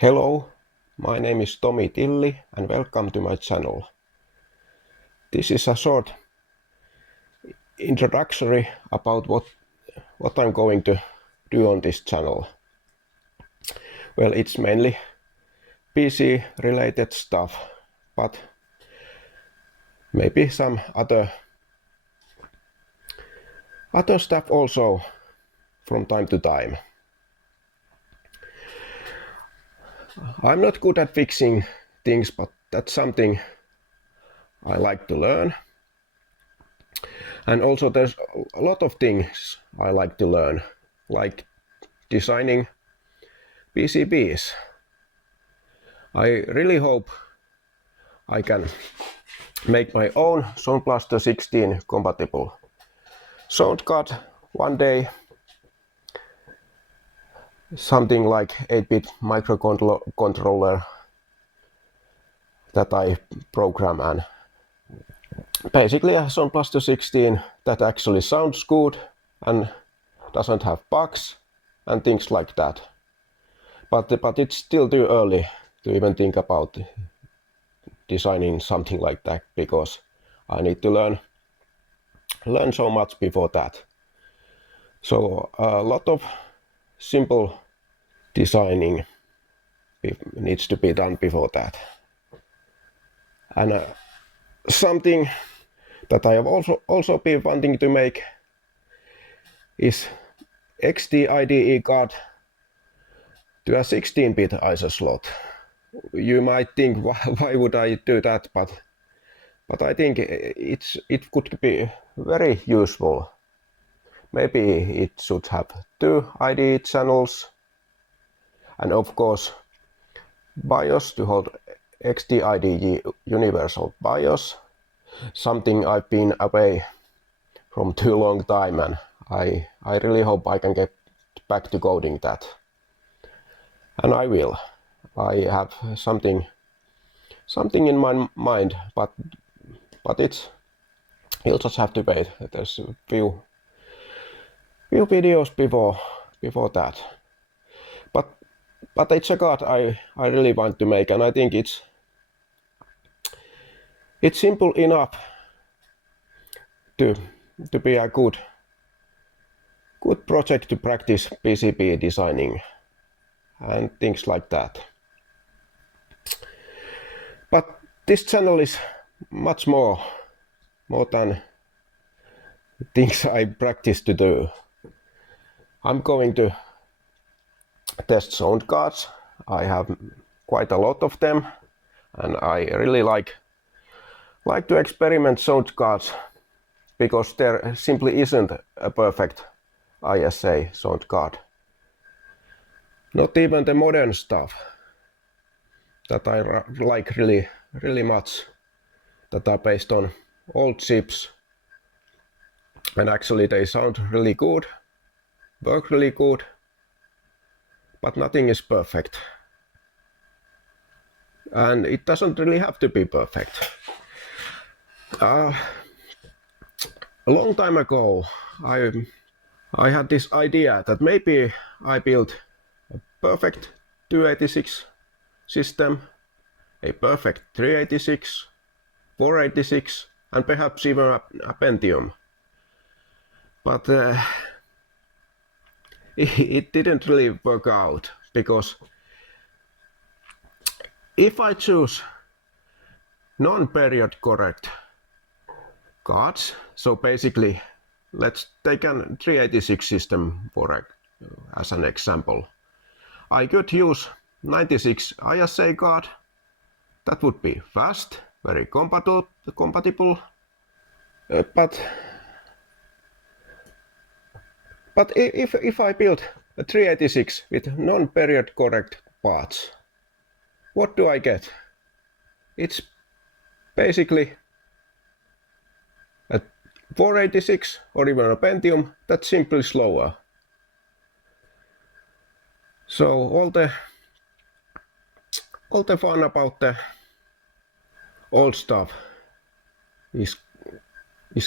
Hello, my name is Tomi Tilli and welcome to my channel. This is a short introductory about what I'm going to do on this channel. Well, it's mainly PC related stuff, but maybe some other stuff also from time to time. I'm not good at fixing things, but that's something I like to learn. And also there's a lot of things I like to learn, like designing PCBs. I really hope I can make my own Sound Blaster 16 compatible sound card one day. Something like 8-bit microcontroller that I program, and basically a Sound Blaster 16 that actually sounds good and doesn't have bugs and things like that. But it's still too early to even think about designing something like that, because I need to learn so much before that. So a lot of simple designing needs to be done before that. And something that I have also been wanting to make is XD IDE card to a 16-bit ISO slot. You might think, why would I do that? But I think it could be very useful. Maybe it should have 2 IDE channels, and of course BIOS to hold XD IDE universal BIOS, something I've been away from too long time, and I really hope I can get back to coding that. And I will. I have something in my mind, but you'll just have to wait. There's a few videos before that. But it's a card I really want to make, and I think it's simple enough to be a good project to practice PCB designing and things like that. But this channel is much more than things I practice to do. I'm going to test sound cards. I have quite a lot of them, and I really like to experiment sound cards, because there simply isn't a perfect ISA sound card. Not even the modern stuff that I like really much, that are based on old chips, and actually they sound really good, work really good, but nothing is perfect. And it doesn't really have to be perfect. A long time ago I had this idea that maybe I built a perfect 286 system, a perfect 386, 486, and perhaps even a Pentium. But it didn't really work out, because if I choose non-period correct cards, so basically let's take a 386 system as an example. I could use 96 ISA card. That would be fast, very compatible, but if I build a 386 with non-period correct parts, what do I get? It's basically a 486 or even a Pentium that's simply slower. So all the fun about the old stuff is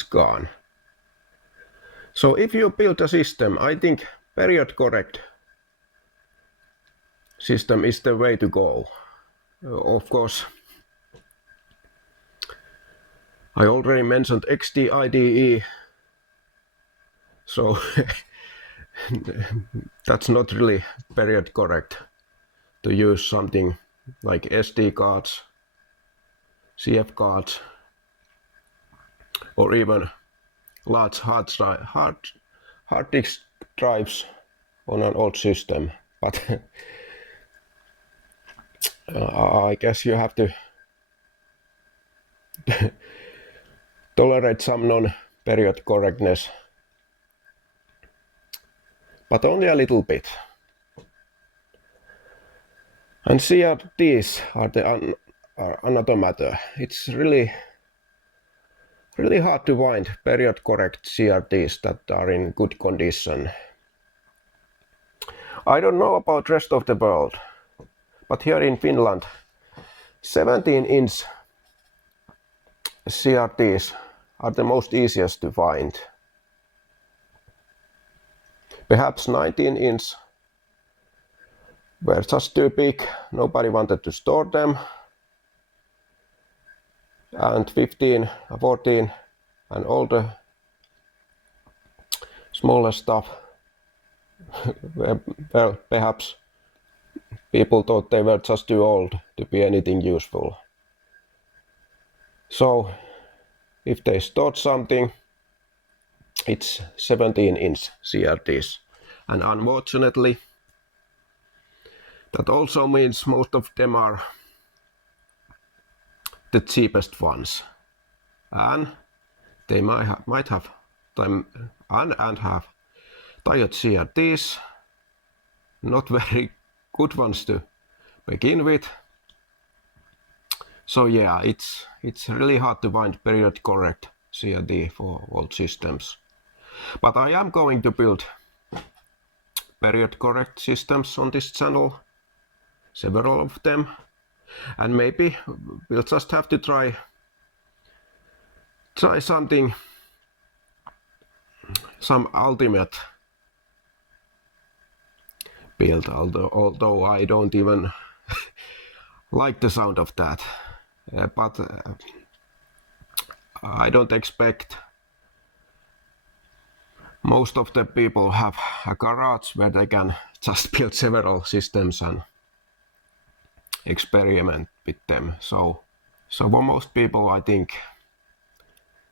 gone. So if you build a system, I think period correct system is the way to go. Of course, I already mentioned XD IDE, so that's not really period correct to use something like SD cards, CF cards, or even large hard disk drives on an old system. But I guess you have to tolerate some non-period correctness, but only a little bit. And CRTs are another matter. It's really hard to find period correct CRTs that are in good condition. I don't know about rest of the world, but here in Finland, 17-inch CRTs are the most easiest to find. Perhaps 19-inch were just too big, nobody wanted to store them. And 15, 14 and older, smaller stuff, well, perhaps people thought they were just too old to be anything useful. So if they stored something, it's 17-inch CRTs. And unfortunately, that also means most of them are the cheapest ones. And they might have time and have tired CRTs, not very good ones to begin with. So yeah, it's really hard to find period correct CRT for old systems. But I am going to build period correct systems on this channel, several of them, and maybe we'll just have to try something, some ultimate build, although I don't even like the sound of that. But I don't expect most of the people have a garage where they can just build several systems and experiment with them. So for most people, I think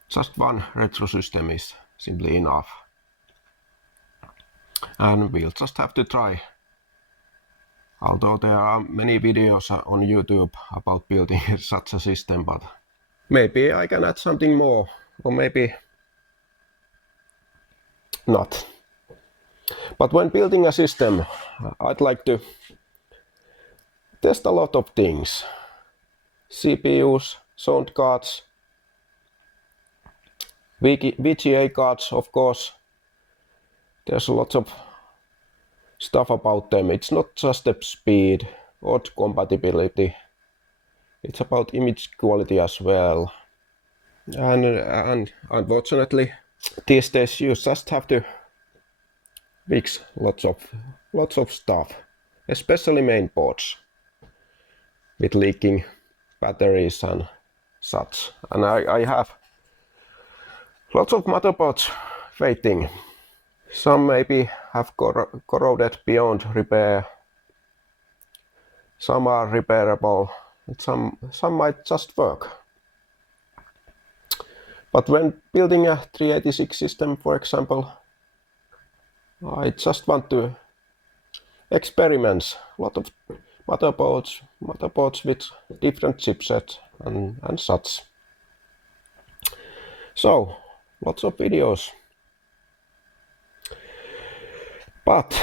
just one retro system is simply enough. And we'll just have to try. Although there are many videos on YouTube about building such a system, but maybe I can add something more, or maybe not. But when building a system, I'd like to test a lot of things. CPUs, sound cards, VGA cards, of course. There's lots of stuff about them. It's not just the speed or compatibility. It's about image quality as well. And unfortunately, these days you just have to fix lots of stuff, especially main boards with leaking batteries and such. And I have lots of motherboards waiting. Some maybe have corroded beyond repair. Some are repairable. Some might just work. But when building a 386 system, for example, I just want to experiment. A lot of motherboards with different chipsets and such. So, lots of videos. But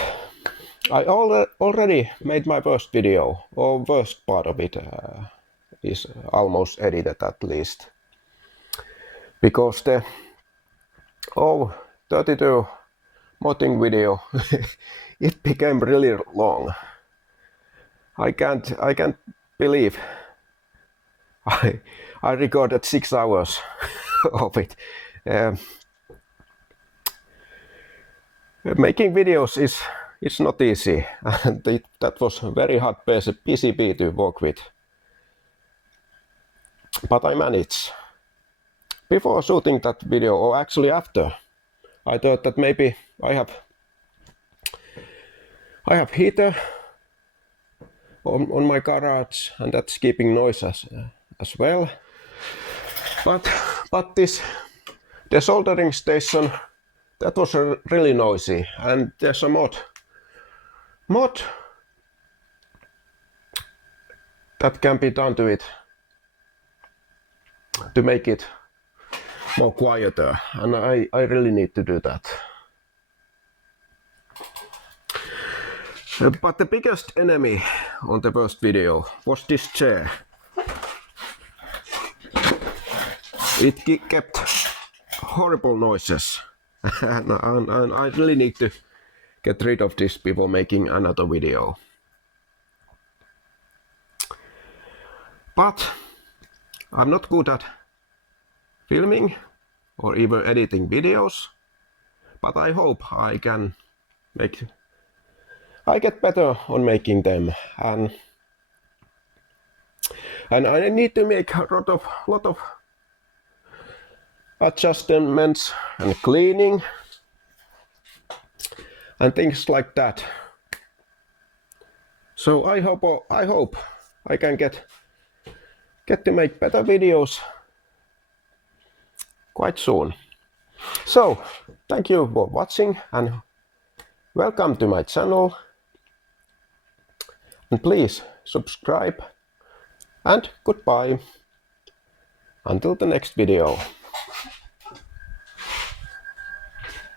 I already made my first video, or first part of it is almost edited at least. Because the 32 modding video it became really long. I can't believe I recorded 6 hours of it. Making videos it's not easy, and that was very hard PCB to work with. But I managed. Before shooting that video, or actually after, I thought that maybe I have heater on my garage, and that's keeping noise as well. But the soldering station, that was really noisy, and there's a mod that can be done to it to make it more quieter, and I really need to do that. But the biggest enemy on the first video was this chair. It kept horrible noises, and I really need to get rid of this before making another video. But I'm not good at filming or even editing videos, but I hope I get better on making them, and I need to make a lot of adjustments and cleaning and things like that. So I hope I can get to make better videos quite soon. So thank you for watching, and welcome to my channel, and please subscribe, and goodbye until the next video.